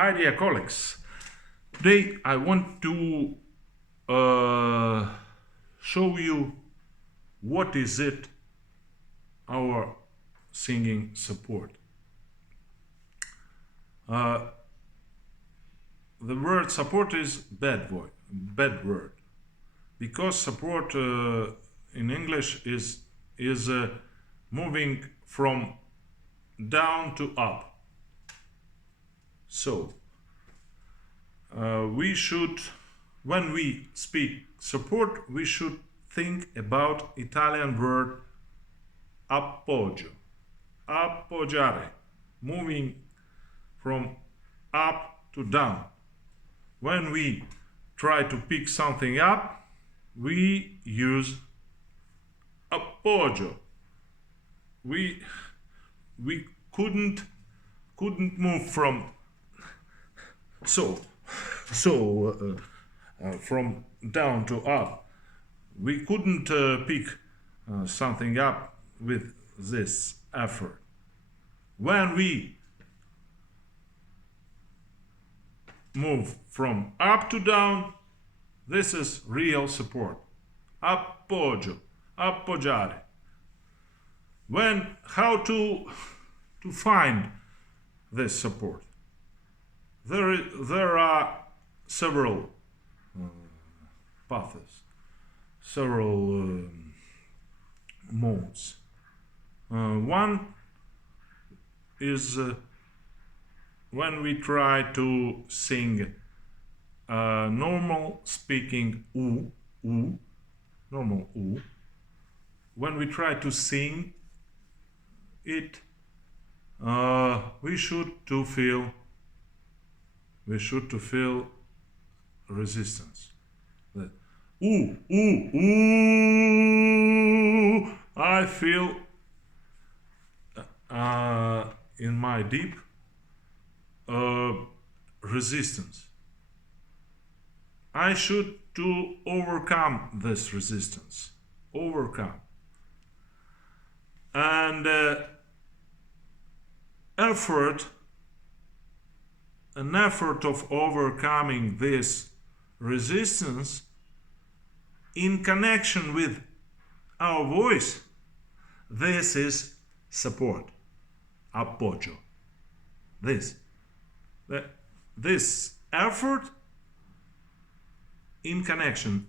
Hi dear colleagues, today I want to show you what is it our singing support. The word support is bad word, because support in English is moving from down to up. So we should, when we speak support, we should think about Italian word appoggio, appoggiare, moving from up to down. When we try to pick something up, we use appoggio. We couldn't move from from down to up. We couldn't pick something up with this effort. When we move from up to down, this is real support. Appoggio, appoggiare. How to find this support? There are several paths, several modes. One is when we try to sing normal speaking normal u. When we try to sing it, we should to feel resistance. That ooh, I feel in my deep resistance. I should to overcome this resistance. Overcome. And an effort of overcoming this resistance in connection with our voice, this is support, appoggio. This effort in connection.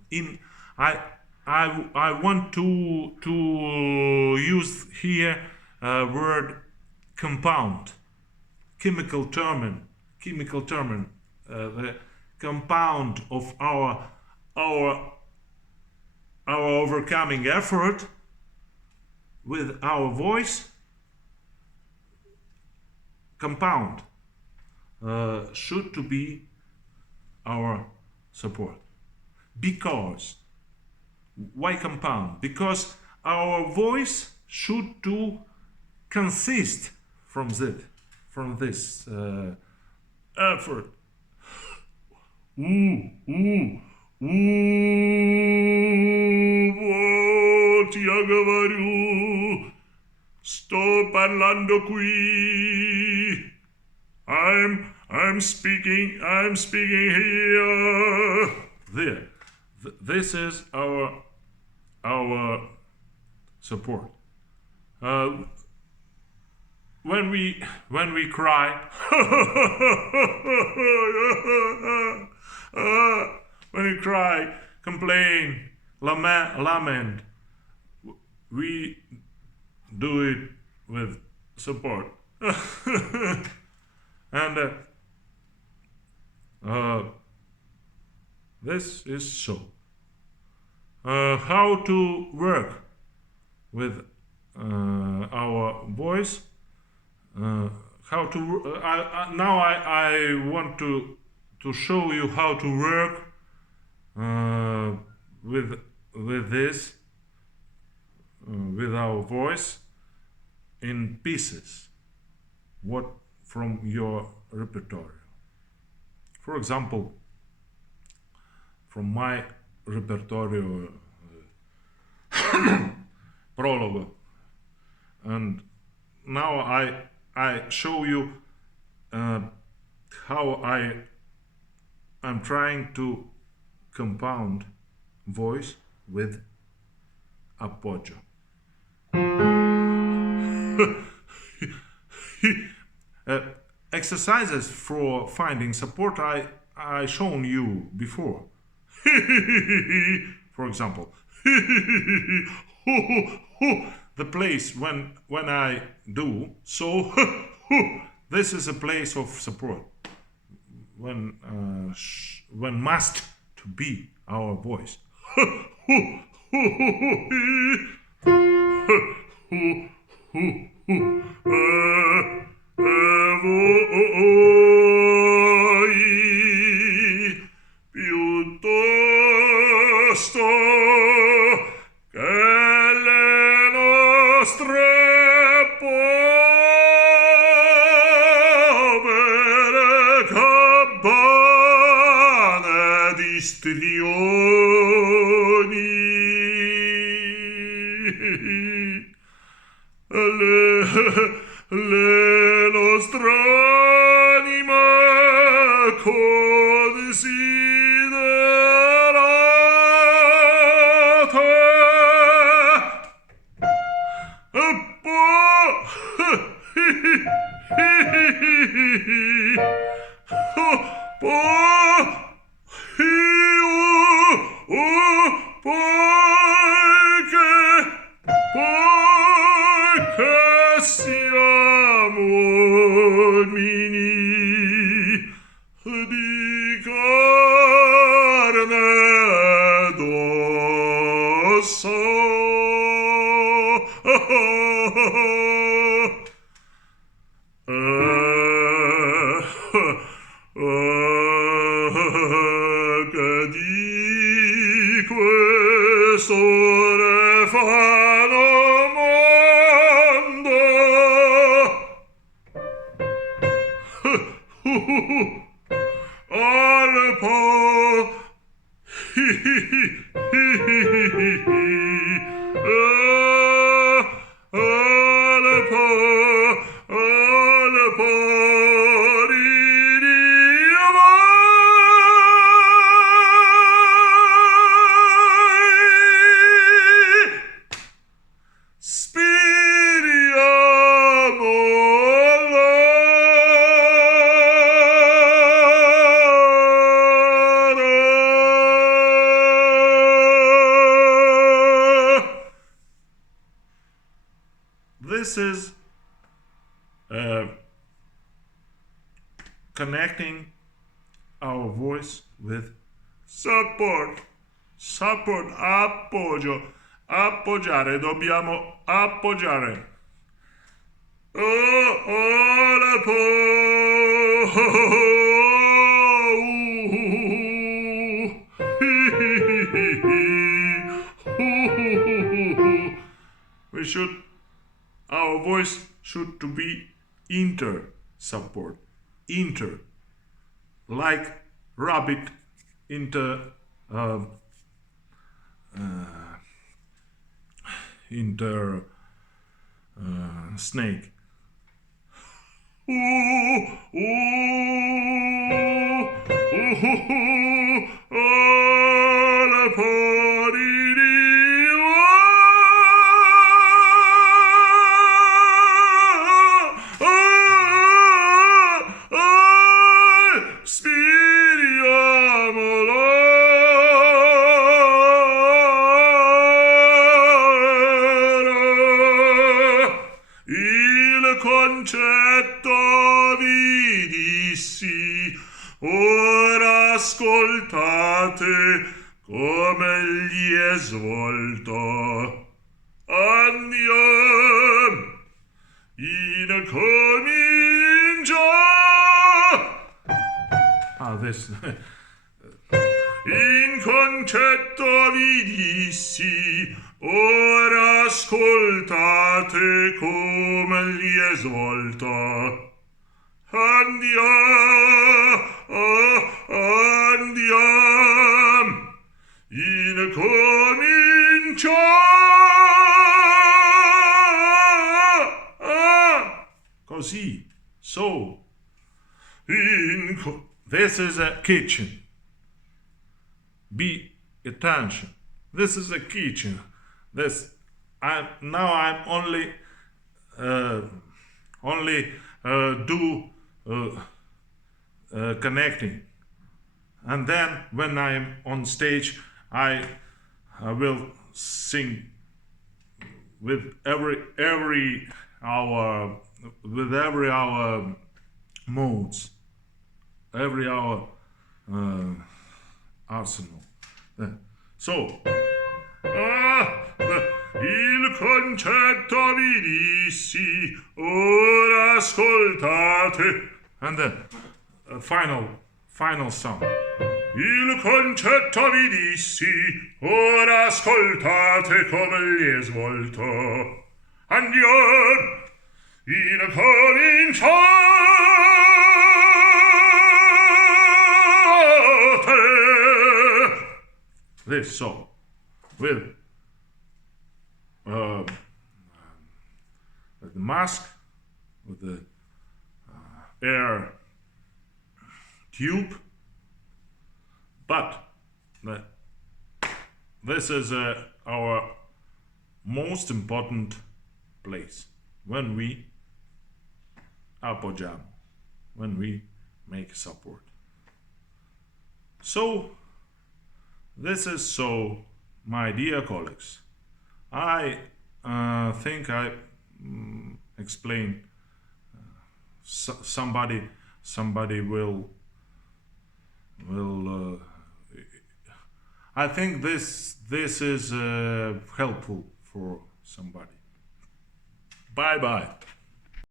I want to use here word compound, chemical term, the compound of our overcoming effort with our voice. Compound should to be our support. Because, why compound? Because our voice should to consist from this effort. Вот я говорю, sto parlando qui. I'm speaking here. There. This is our support. When we cry, when we cry, complain, lament, we do it with support. And this is so. How to work with our voice? How to now I want to show you how to work with this with our voice in pieces. What from your repertoire? For example, from my repertoire prologue, and now I show you how I'm trying to compound voice with appoggio. Exercises for finding support I shown you before. For example, the place when I do so, this is a place of support. When must to be our voice. Piuttosto che le nostre povere cabane di strioni, le nostre anime considerate poiché siamo uomini di carne ed ossa. Che di questo refano mondo al po This is connecting our voice with support, appoggio, appoggiare, dobbiamo appoggiare. Our voice should to be inter like rabbit snake. Concetto vi dissi, ora ascoltate come gli è svolto. Andiam, incomincia. This. In concetto vi dissi, ora ascoltate come gli è svolto. Andiam, incomincia. Così, so. This is a kitchen. Be attention. This is a kitchen. I'm only do connecting, and then when I'm on stage, I will sing with every hour modes, every hour arsenal. So, il concetto vi dissi, ora ascoltate, and the final song. Il concetto vi dissi, ora ascoltate come gli è svolto. Andiamo, incominciate. This song with the mask, with the air tube, but this is our most important place when we appoggiamo, when we make support. So this is so, my dear colleagues, I think I explained. Somebody will I think this is helpful for somebody. Bye bye.